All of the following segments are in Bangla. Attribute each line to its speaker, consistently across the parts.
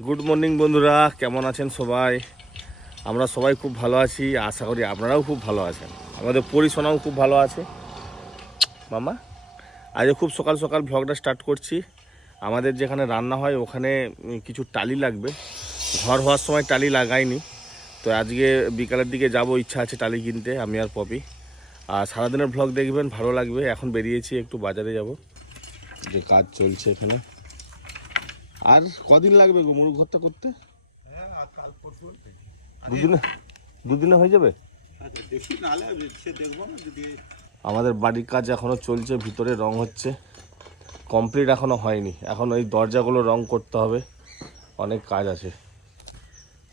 Speaker 1: গুড মর্নিং বন্ধুরা। কেমন আছেন সবাই? আমরা সবাই খুব ভালো আছি। আশা করি আপনারাও খুব ভালো আছেন। আমাদের পরিশোনাও খুব ভালো আছে। মামা আজ খুব সকাল সকাল ভ্লগটা স্টার্ট করছি। আমাদের যেখানে রান্না হয়, ওখানে কিছু টালি লাগবে। ঘর হওয়ার সময় টালি লাগাইনি। তো আজকে বিকালের দিকে যাব, ইচ্ছা আছে টালি কিনতে, আমি আর পপি। আর সারাদিনের ভ্লগ দেখবেন, ভালো লাগবে। এখন বেরিয়েছি, একটু বাজারে যাব। যে কাজ চলছে এখানে। আর কদিন লাগবে গো মুরগ ঘরটা করতে? দুদিনে দুদিনে হয়ে যাবে? আমাদের বাড়ির কাজ এখনও চলছে, ভিতরে রং হচ্ছে। কমপ্লিট এখনও হয়নি। এখন ওই দরজাগুলো রং করতে হবে। অনেক কাজ আছে।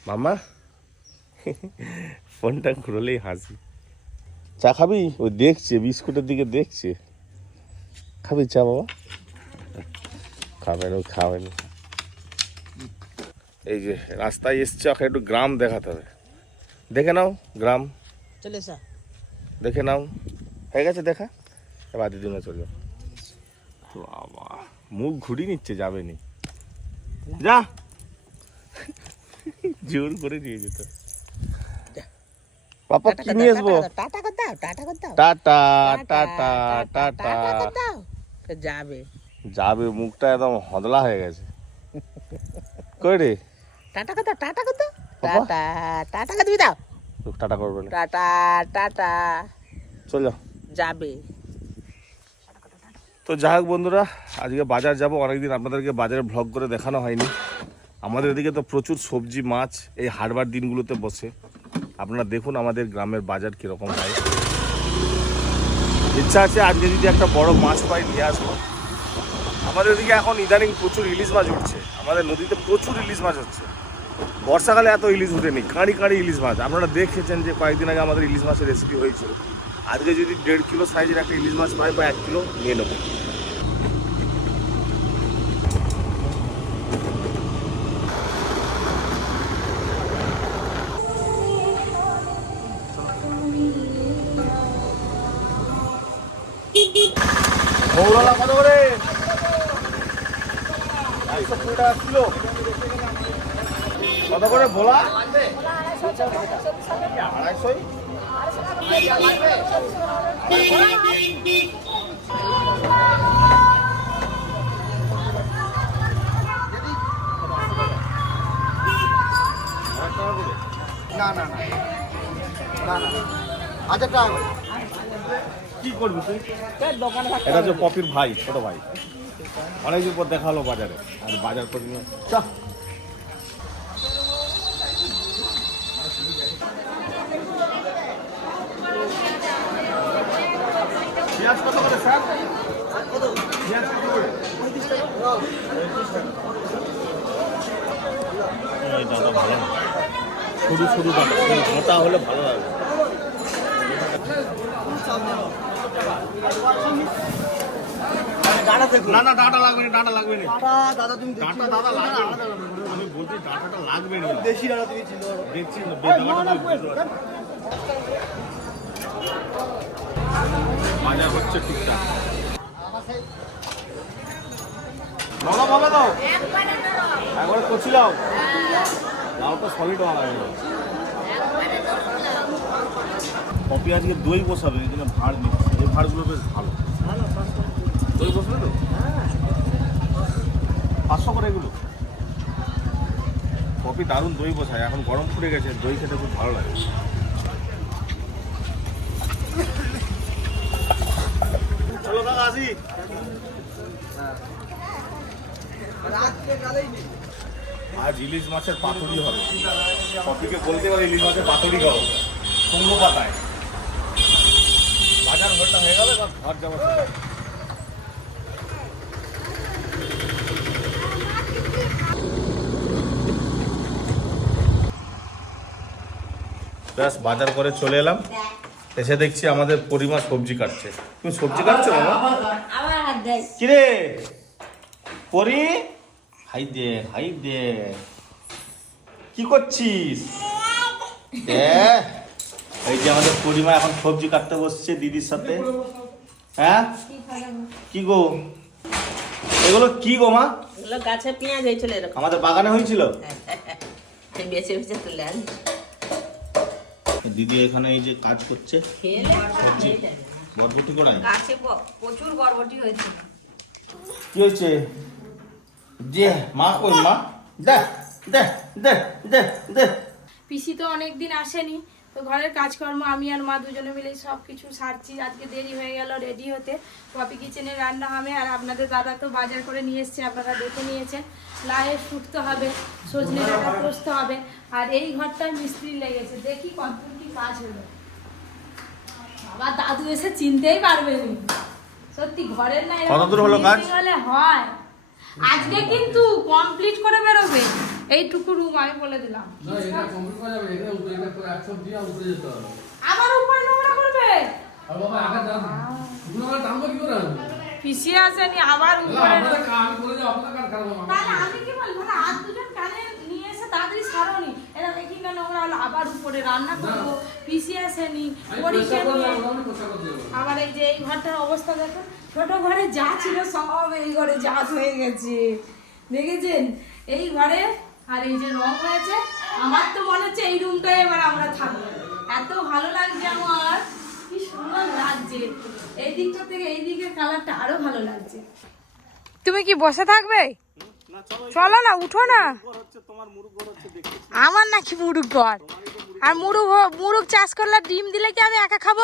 Speaker 1: মামা, ফোনটা ঘুরলেই হাসি। চা খাবি? ও দেখছে, বিস্কুটের দিকে দেখছে। খাবি চা বাবা খাবেন ও খাবেন এই যে রাস্তায় এসছে ওকে একটু গ্রাম দেখাতে হবে। দেখে নাও গ্রাম।
Speaker 2: চলে
Speaker 1: দেখে নাও। হয়ে গেছে দেখা? এবার দিদিমা চলে যাও। বাবা মুখ ঘুরিয়ে নিচ্ছে যাবে নি। যা। জোর করে নিয়ে যেত পাপা কি নিয়ে আসব?
Speaker 2: টাটা কর দাও টাটা কর। দাও
Speaker 1: টাটা টাটা
Speaker 2: যাবে।
Speaker 1: যাবে মুখটা একদম হদলা হয়ে গেছে। কই রে?
Speaker 2: টাটা দাও টাটা কর টাটা টাটা কর দাও
Speaker 1: টাটা করবে
Speaker 2: টাটা টাটা।
Speaker 1: চল যাও।
Speaker 2: যাবে।
Speaker 1: তো যাই হোক বন্ধুরা আজকে বাজার যাব। অনেকদিন আপনাদেরকে বাজারে ভ্লগ করে দেখানো হয়নি। আমাদের এদিকে তো প্রচুর সবজি মাছ এই হাটবার দিনগুলোতে বসে। আপনারা দেখুন আমাদের গ্রামের বাজার কীরকম হয়। ইচ্ছা আছে আজকে যদি একটা বড় মাছ পাই নিয়ে আসব। আমাদের এদিকে এখন ইদানিং প্রচুর ইলিশ মাছ উঠছে। আমাদের নদীতে প্রচুর ইলিশ মাছ হচ্ছে। বর্ষাকালে এত ইলিশ উঠেনি কাঁড়ি কাঁড়ি ইলিশ মাছ। আপনারা দেখেছেন যে কয়েকদিন আগে আমাদের ইলিশ মাছের রেসিপি হয়েছিল। আজকে যদি দেড় কিলো সাইজের একটা ইলিশ মাছ পাই বা এক কিলো নিয়ে নেব। করে ভোলা
Speaker 3: না না না না না
Speaker 1: কি করবি তুই এটা হচ্ছে পপির ভাই, ছোট ভাই। অনেকদিন পর দেখা হলো বাজারে। আর বাজার করে নিয়ে চ পেঁয়াজ কত করে স্যার? পেঁয়াজ কত করে? দাদা ভালো। না সরু সরু দাদা মোটা হলে ভালো লাগবে না না ডাটা লাগবে না ডাটা লাগবে না।
Speaker 3: দাদা তুমি
Speaker 1: ডাটা দাদা লাগবে আমি বলছি ডাটাটা লাগবে না।
Speaker 3: দেশি তুমি ছিল
Speaker 1: দেখছি। বাজার হচ্ছে ঠিকঠাক। তো একবারে লাউটা সলিড হওয়া লাগে কপি আজকে দই বসাবে ভাড় নিচ্ছে এই ভাড়গুলো বেশ ভালো। দই বসবে তো? পাঁচশো করে এগুলো। কপি দারুণ দই বসায় এখন গরম পড়ে গেছে দই খেতে খুব ভালো লাগে। চলো দাদা আসি। আজ ইলিশ মাছের পাতুরি হবে। কপিকে বলতে পারে ইলিশ মাছের পাতুরি খাব। কুমড়ো পাতায়। বাজার ঘরটা হয়ে গেলে এবার ঘর যাব। ব্যাস বাজার করে চলে এলাম। এসে দেখছি আমাদের পরিমা সবজি কাটছে। তুমি সবজি কাটছো বাবা
Speaker 4: আমার হাত দেয়
Speaker 1: কিরে? পরি? হাই দে হাই দে। কি করছিস? এই যে আমাদের পরিমা এখন সবজি কাটতে বসছে দিদির সাথে। হ্যাঁ? কি গো? এগুলো কি গো মা?
Speaker 2: গাছে পেঁয়াজ হয়েছিল
Speaker 1: আমাদের বাগানে হয়েছিল?
Speaker 2: আমি বেছে বেছে তুলে আনি।
Speaker 1: দিদি এখানে এই যে কাজ করছে। বরবটি করায়
Speaker 4: গাছে প্রচুর বরবটি হয়েছে।
Speaker 1: কি হয়েছে? যে মা কই মা? দেখ দেখ দেখ দেখ দে।
Speaker 5: পিসি তো অনেক দিন আসেনি। তো ঘরের কাজকর্ম আমি আর মা দুজনে মিলে সব কিছু সারছি। আজকে দেরি হয়ে গেল রেডি হতে। পপি কিচেনে রান্না হবে আর আপনাদের দাদা তো বাজার করে নিয়ে এসছে আপনারা দেখে নিয়েছেন। লায়ে শুকতে হবে সজনে ডাটা কষতে হবে আর এই ঘরটায় মিস্ত্রি লেগেছে। দেখি কতদূর কি কাজ হলো। বাবা দাদু এসে চিনতেই পারবে সত্যি ঘরের না এরকম
Speaker 1: হলে
Speaker 5: হয়। আজকে কিন্তু কমপ্লিট করে বেরোবে। এইটুকু রুম আমি বলে দিলাম।
Speaker 6: না এটা কমপ্লিট করা যাবে এটা উপরে এটা করে একশো দিয়ে উপরে যেতে হবে।
Speaker 5: আবার উপরে নোংরা করবে?
Speaker 6: আর বাবা আগে দাম করে দাম কি করে
Speaker 5: পিছিয়ে আসেনি আবার উপরে
Speaker 6: কাজ করে যে আপনার কাজ খারাপ হবে।
Speaker 5: তাহলে আমি কি বলব না আর দুজন কানে নিয়ে এসে তাড়াতাড়ি সারনি এরা দেখি কেন নোংরা হলো আবার উপরে রান্না করব পিছিয়ে আসেনি পরীক্ষা নিয়ে আবার এই যে এই ঘরটার অবস্থা দেখো ছোট ঘরে যা ছিল সব এই ঘরে যা হয়ে গেছে। দেখেছেন? এই ঘরে, আর এই যে রং হয়েছে, আমার তো মনে হচ্ছে এই রুমটাই এবার আমরা থাকব। এত ভালো লাগছে আমার। কি সুন্দর লাগছে। এই দিকটা থেকে এই দিকের কালারটা আরও ভালো লাগছে। তুমি কি বসে থাকবে? চলো না, উঠো না। আমার নাকি মুরুগ ঘর। আর মুরুগ মুরুগ চাষ করলে ডিম দিলে কি আমি একা খাব?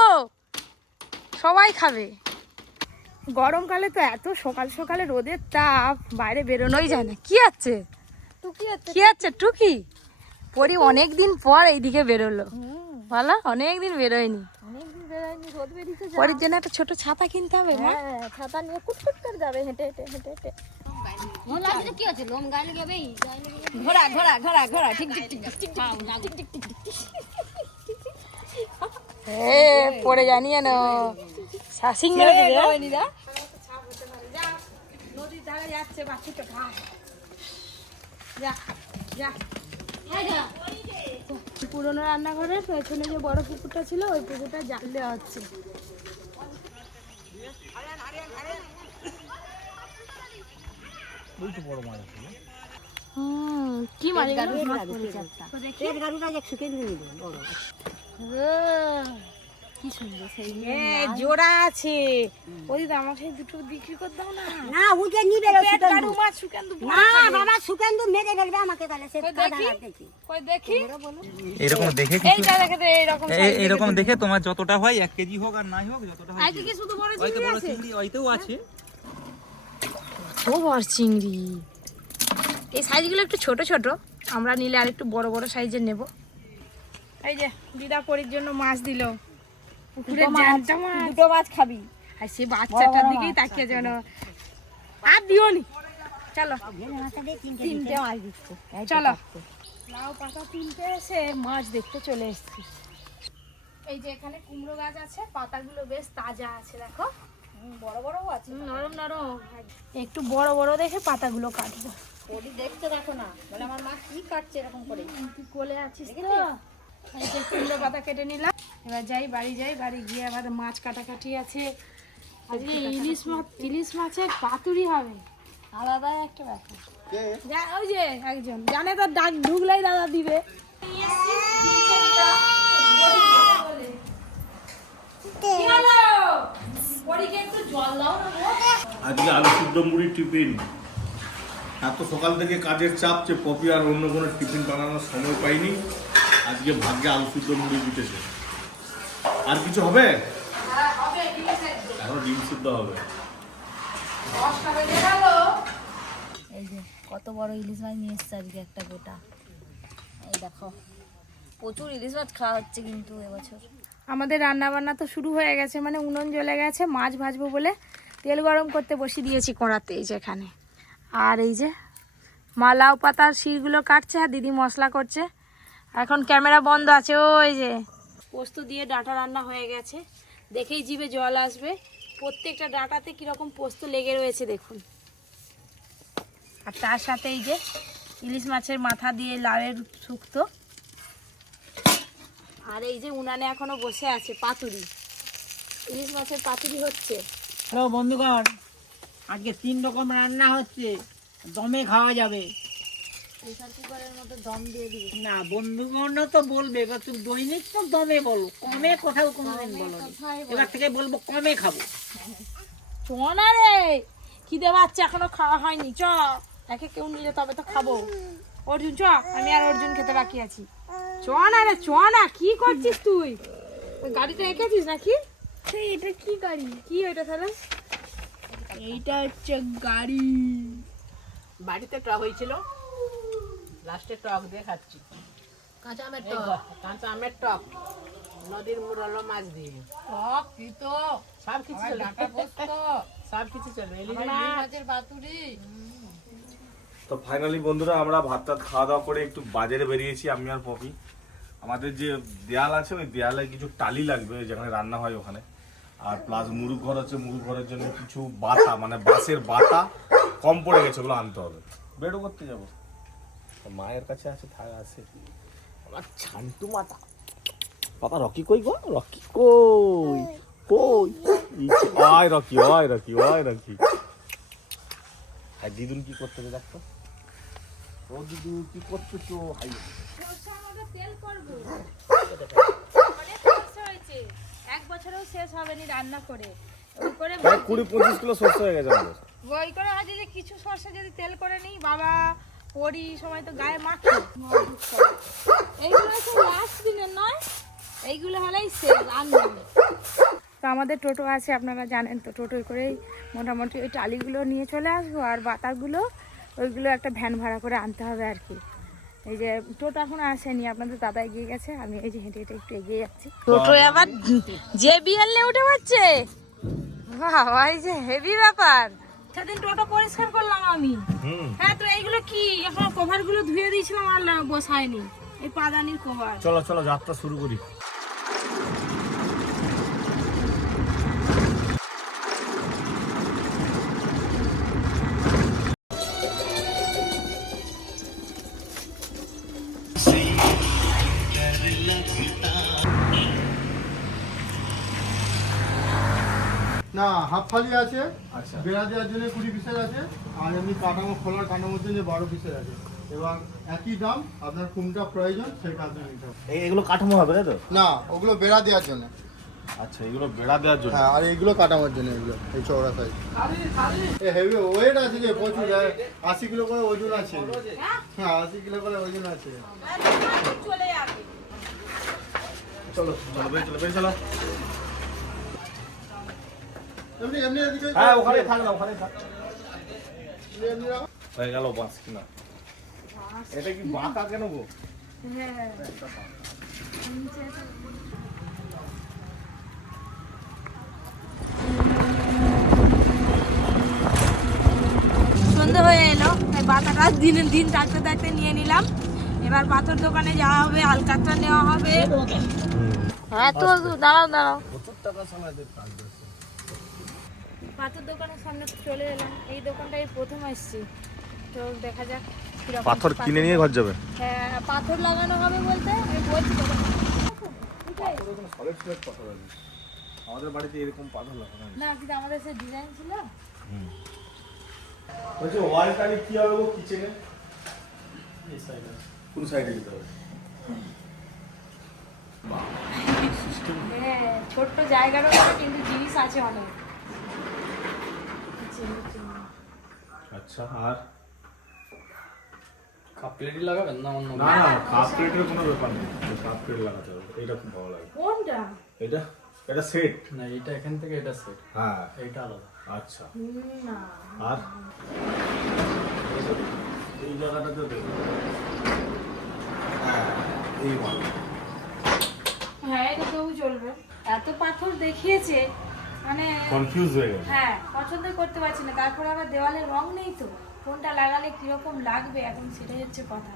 Speaker 5: সবাই খাবে। গরমকালে তো এত সকাল সকালে রোদের তাপ বাইরে বেরোনোই যায় না কি আছে কি আছে টুকি পরি অনেক দিন পর এইদিকে বেরোলো বলো অনেক দিন বেরোয়নি পরের জন্য একটা ছোট ছাতা কিনতে হবে মা
Speaker 7: ছাতা নিয়ে কুটকুট করে যাবে হেঁটে হেঁটে হেঁটে হেঁটে ঘোড়া ঘোড়া
Speaker 5: পড়ে জানিয়ে না শাসিং মেরে দিবে নদীর ধারে যাচ্ছে বাচ্চাটা ঘাস যা যা পুরোনো রান্নাঘরের পেছনে যে বড় পুকুরটা ছিল ওই পুকুরটা জাল দেওয়া হচ্ছে হুম, কি মাছ দেখি। কি সুন্দর সেই জোড়া আছে। ওই দিদা আমার সেই দুটো বিক্রি করে দাও না।
Speaker 8: না নিবে
Speaker 5: দুপুরে
Speaker 8: না বাবা সুকেন্দু মেরে ফেলবে আমাকে তাহলে সে কাদা
Speaker 5: দেখি? কই দেখি?
Speaker 9: এরকম দেখে
Speaker 5: এইটা দেখে দে এইরকম
Speaker 9: এ- এরকম দেখে তোমার যতটা হয় এক কেজি হোক আর নাই হোক যতটা হয়
Speaker 5: আজকে শুধু বড় চিংড়ি
Speaker 9: বড়
Speaker 5: আছে?
Speaker 9: চিংড়ি হয়তেও আছে।
Speaker 5: ও বড় চিংড়ি। এই সাইজগুলো একটু ছোট ছোট আমরা নিলে আর একটু বড় বড় সাইজের নেব। এই যে দিদা পরির জন্য মাছ দিল। পুকুরের জ্যান্ত মাছ
Speaker 7: দুটো মাছ খাবি।
Speaker 5: আর সে বাচ্চাটার দিকেই তাকিয়ে যেন। আর দিও নি। চলো।
Speaker 7: তিনটে মাছ দিচ্ছে।
Speaker 5: চলো। লাউ পাতা তুলতে এসে মাছ দেখতে চলে এসেছি। এই যে এখানে কুমড়ো গাছ আছে পাতাগুলো বেশ তাজা আছে দেখো।
Speaker 7: বড় বড় আছে
Speaker 5: নরম নরম। একটু বড় বড় দেখে পাতাগুলো কাটবো।
Speaker 7: ওটি দেখতে দেখো না। বলে আমার মা কি কাটছে এরকম করে?
Speaker 5: তুই কোলে আছিস তো? এই যে কুমড়ো পাতা কেটে নিলাম। এবার যাই বাড়ি যাই বাড়ি গিয়ে আবার মাছ কাটাকাটি আছে। আজকে ইলিশ মাছ ইলিশ মাছের পাতুরি হবে। আলাদা একটা ব্যাপার। যা ওই যে একজন। জানে তার ডাক ঢুকলেই দাদা দিবে।
Speaker 1: আজকে আলু সিদ্ধ মুড়ি টিফিন। এত সকাল থেকে কাজের চাপ যে পপি আর অন্য কোনো টিফিন বানানোর সময় পাইনি। আজকে ভাগ্যে আলু সিদ্ধ মুড়ি দিতেছে। আর কিছু হবে?
Speaker 5: হ্যাঁ।
Speaker 1: এখন ডিম সিদ্ধ হবে।
Speaker 7: এই যে কত বড় ইলিশ মাছ নিয়ে এসছে আজকে একটা গোটা। এই দেখো প্রচুর ইলিশ মাছ খাওয়া হচ্ছে কিন্তু এবছর।
Speaker 5: আমাদের রান্না বান্না তো শুরু হয়ে গেছে মানে উনুন জ্বলে গেছে মাছ ভাজবো বলে তেল গরম করতে বসিয়ে দিয়েছি কড়াতে এই যে এখানে। আর এই যে মা লাউ পাতার শিরগুলো কাটছে আর দিদি মশলা করছে। এখন ক্যামেরা বন্ধ আছে ওই যে। পোস্ত দিয়ে ডাঁটা রান্না হয়ে গেছে। দেখেই জিভে জল আসবে। প্রত্যেকটা ডাঁটাতে কীরকম পোস্ত লেগে রয়েছে দেখুন। আর তার সাথে এই যে ইলিশ মাছের মাথা দিয়ে লাউয়ের শুক্তো। আর এই যে উনানে এখনও বসে আছে পাতুরি। ইলিশ মাছের পাতুরি হচ্ছে।
Speaker 2: হ্যালো বন্ধুগণ, আজকে তিন রকম রান্না হচ্ছে।
Speaker 10: দমে খাওয়া যাবে।
Speaker 5: প্রেসার কুকারের মতো দম দিয়ে দিবে।
Speaker 10: না বন্ধু বান্ধব তো বলবে এবার তুমি দৈনিক তো দমে বলো কমে কোথাও কোনোদিন বলো নি। এবার থেকে বলব কমে খাব।
Speaker 5: চ না রে খিদে পাচ্ছে এখনও খাওয়া হয়নি চ। একে কেউ নিলে তবে তো খাব। অর্জুন চ আমি আর অর্জুন খেতে বাকি আছি। চ না রে চ না কি করছিস তুই? গাড়িতে রেখেছিস নাকি? এটা কি গাড়ি? কি ওইটা তাহলে? এইটা হচ্ছে গাড়ি।
Speaker 10: বাড়িতে টক হয়েছিল। লাস্টে টক দিয়ে খাচ্ছি।
Speaker 7: কাঁচা আমের টক?
Speaker 10: কাঁচা আমের টক। নদীর মুরালো মাছ দিয়ে।
Speaker 7: টক তিতো
Speaker 10: সব কিছু চলে সব কিছু চলে। এলি
Speaker 7: মাছের বাতুড়ি
Speaker 1: তো ফাইনালি বন্ধুরা আমরা ভাত টাত খাওয়া দাওয়া করে একটু বাজারে বেরিয়েছি আমি আর পপি। আমাদের যে দেয়াল আছে ওই দেয়ালে কিছু টালি লাগবে যেখানে রান্না হয় ওখানে। আর প্লাস মুরুগ ঘর আছে মুরুগ ঘরের জন্য কিছু বাতা মানে বাঁশের বাতা কম পড়ে গেছে ওগুলো আনতে হবে। বেডও করতে যাব? মায়ের কাছে আছে থাক আছে। আমার ছান্টু মাতা। বাবা রকি কই গো? রকি কই? কই? আয় রকি আয় রকি আয় রকি। আর দিদুন কি করতে হবে দেখো? ও দিদু কি করছ তো হাই।
Speaker 5: তেল করব। এক বছরেও শেষ হবে নি রান্না করে। ওই করে
Speaker 1: প্রায় কুড়ি পঁচিশ কিলো শস্য হয়ে গেছে
Speaker 5: ওই করে যে কিছু সর্ষে যদি তেল করে নিই বাবা। পরি সময় তো গায়ে মাখি। এইগুলো হচ্ছে লাস্ট দিনের নয় এইগুলো হলেই শেষ আনন্দ তো আমাদের টোটো আছে আপনারা জানেন তো টোটোয় করেই মোটামুটি ওই টালিগুলো নিয়ে চলে আসব আর বাতাগুলো ওইগুলো একটা ভ্যান ভাড়া করে আনতে হবে আর কি। এই যে টোটো এখন আসেনি আপনাদের দাদা এগিয়ে গেছে আমি এই যে হেঁটে হেঁটে একটু এগিয়ে যাচ্ছি। টোটোয় আবার যে বিএল উঠে পাচ্ছে বাবা এই যে হেভি ব্যাপার। সেদিন টোটো পরিষ্কার করলাম আমি। হ্যাঁ তো এইগুলো কি? এখন কভারগুলো ধুয়ে দিয়েছিলাম আর না- বসায়নি। এই পাদানির কভার
Speaker 1: চলো চলো যাত্রা শুরু করি।
Speaker 3: না হাফ ফালি আছে
Speaker 1: আচ্ছা।
Speaker 3: বেড়া দেওয়ার জন্য কুড়ি পিসের আছে আর এমনি কাটামো খোলার কাটামোর জন্য বারো পিসের আছে। এবার একই দাম আপনার কোনটা প্রয়োজন সেই কাজটা নিতে হবে।
Speaker 1: এগুলো কাঠামো হবে তাই তো?
Speaker 3: না ওগুলো বেড়া দেওয়ার জন্য।
Speaker 1: আচ্ছা এগুলো বেড়া দেওয়ার জন্য?
Speaker 3: হ্যাঁ আর এইগুলো কাটানোর জন্য এগুলো এই চৌড়া সাইজ এ হেভি ওয়েট আছে যে প্রচুর আশি কিলো করে ওজন আছে। হ্যাঁ আশি কিলো করে ওজন আছে।
Speaker 5: চলে
Speaker 1: চলো চলো চলো। হ্যাঁ ওখানে থাক না ওখানে থাক
Speaker 3: এমনি এমনি রাখো।
Speaker 1: হয়ে গেল বাঁশ কিনা এটা কি বাঁকা কেন গো
Speaker 5: হ্যাঁ সন্ধে হয়ে এলো। এই বাতাটা দিন দিন থাকতে থাকতে নিয়ে নিলাম। এবার পাথর দোকানে যাওয়া হবে আলকাতরা নেওয়া হবে। হ্যাঁ তো দাঁড়াও দাঁড়াও।
Speaker 1: প্রচুর টাকা সময় দেবে কাজ করতে।
Speaker 5: পাথর দোকানের সামনে চলে এলাম। এই দোকানটাই প্রথম এসেছি। তো দেখা যাক
Speaker 1: পাথর কিনে নিয়ে ঘর যাবে?
Speaker 5: হ্যাঁ পাথর লাগানো হবে বলতে আমি বলছি
Speaker 1: আমাদের বাড়িতে এরকম পাথর লাগানো
Speaker 5: না কিন্তু আমাদের সে ডিজাইন ছিল।
Speaker 1: বলছি ওয়াল টালি কি হবে কিচেনে কোন সাইডে দিতে হবে?
Speaker 5: হ্যাঁ ছোট্ট জায়গার উপরে কিন্তু জিনিস আছে অনেক।
Speaker 1: আচ্ছা আর?
Speaker 6: কাপ প্লেটই লাগাবেন না অন্য
Speaker 1: না না কাপ প্লেটের কোনো ব্যাপার নেই। কাপ প্লেট লাগাতে হবে। এটা খুব ভালো লাগে।
Speaker 5: কোনটা?
Speaker 1: এটা? এটা সেট
Speaker 6: না এটা এখান থেকে এটা সেট
Speaker 1: হ্যাঁ।
Speaker 6: এইটা আলাদা।
Speaker 1: আচ্ছা।
Speaker 5: না।
Speaker 1: আর? এই জায়গাটাতে দেখো হ্যাঁ এই ভালো
Speaker 5: হ্যাঁ এটা তবু চলবে। এত পাথর দেখিয়েছে মানে
Speaker 1: কনফিউজ হয়ে গেছে।
Speaker 5: হ্যাঁ পছন্দ করতে পারছি না। তারপরে আবার দেওয়ালে রং নেই তো? কোনটা লাগালে কীরকম লাগবে? এখন সেটাই হচ্ছে কথা।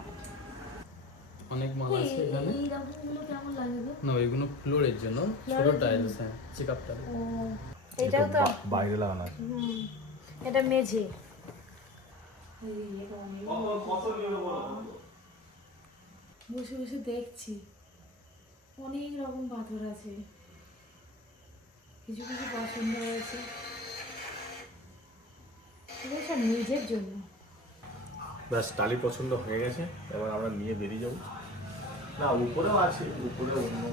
Speaker 6: অনেক মাল আছে এখানে।
Speaker 5: এই কেমন লাগবে?
Speaker 6: না ওইগুলো ফ্লোরের জন্য। ছোট টাইলস হ্যাঁ চেক আপ
Speaker 5: ও এটাও তো
Speaker 1: বাইরে লাগানো আছে।
Speaker 5: হুম, এটা মেঝে। বসে বসে দেখছি। অনেক রকম পাথর আছে। কিছু কিছু পছন্দ হয়েছে। এগুলো সব নিজের জন্য।
Speaker 1: ব্যাস টালি পছন্দ হয়ে গেছে এবার আমরা নিয়ে বেরিয়ে যাব। না উপরেও আছে উপরে অন্য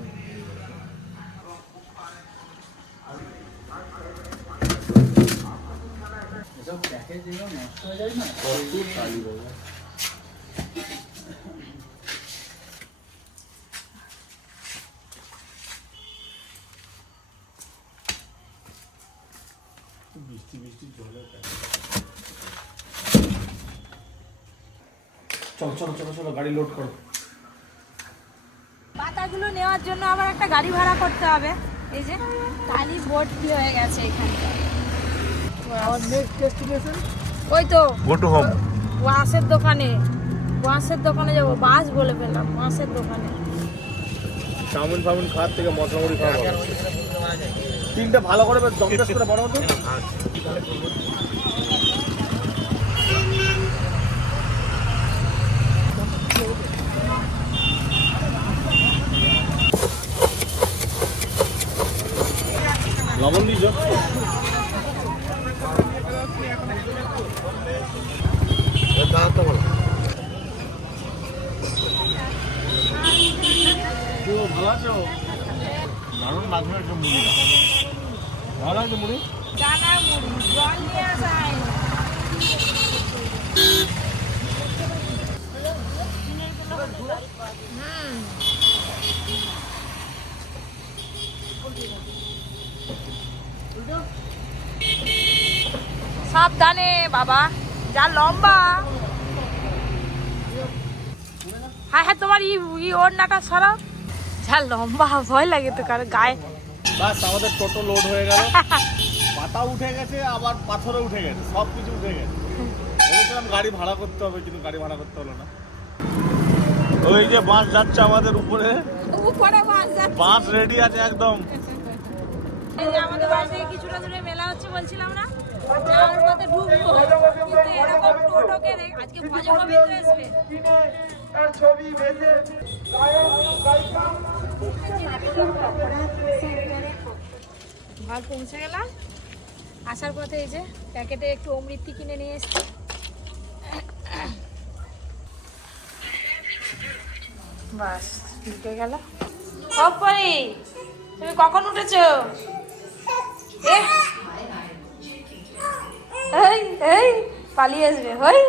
Speaker 1: প্রচুর টালি বাবা। বৃষ্টি বৃষ্টি জলে চলো চলো চলো চলো গাড়ি লোড করো।
Speaker 5: পাতাগুলো নেওয়ার জন্য আবার একটা গাড়ি ভাড়া করতে হবে। এই যে টালি ভর্তি হয়ে গেছে এখানটা ওই তো
Speaker 1: গো হোম
Speaker 5: বাঁশের দোকানে বাঁশের দোকানে যাব বাস বলে পেলাম বাঁশের দোকানে।
Speaker 1: চাউমিন ফাউমিন খাওয়ার থেকে মশলা মুড়ি খাওয়া ভালো। তিনটে ভালো করে বেশ জম্পেস করে বানাও তো লবণ দিয়েছ দাঁড়াতে বলো। ভালো আছো? একটা মুড়ি ভালো মুড়ি?
Speaker 5: সাবধানে বাবা। যা লম্বা। হ্যাঁ হ্যাঁ তোমার ই ওড়নাটা সরাও। যা লম্বা ভয় লাগে তো কারও গায়ে।
Speaker 1: বাস আমাদের টোটো লোড হয়ে গেল। পাতা উঠে গেছে আবার পাথরও উঠে গেছে সব কিছু উঠে গেছে। ভেবেছিলাম গাড়ি ভাড়া করতে হবে কিন্তু গাড়ি ভাড়া করতে হলো না। ওই যে বাস যাচ্ছে আমাদের উপরে।
Speaker 5: উপরে বাস যাচ্ছে।
Speaker 1: বাস রেডি আছে একদম।
Speaker 5: এই যে আমাদের থেকে কিছুটা দূরে মেলা হচ্ছে বলছিলাম না? কিন্তু এরকম আজকে পৌঁছে গেলাম। আসার পথে এই যে প্যাকেটে একটু অমৃতি কিনে নিয়ে এসেছি। বাস, ঢুকে গেল। তুমি কখন উঠেছো? এই এই পালিয়ে আসবে হই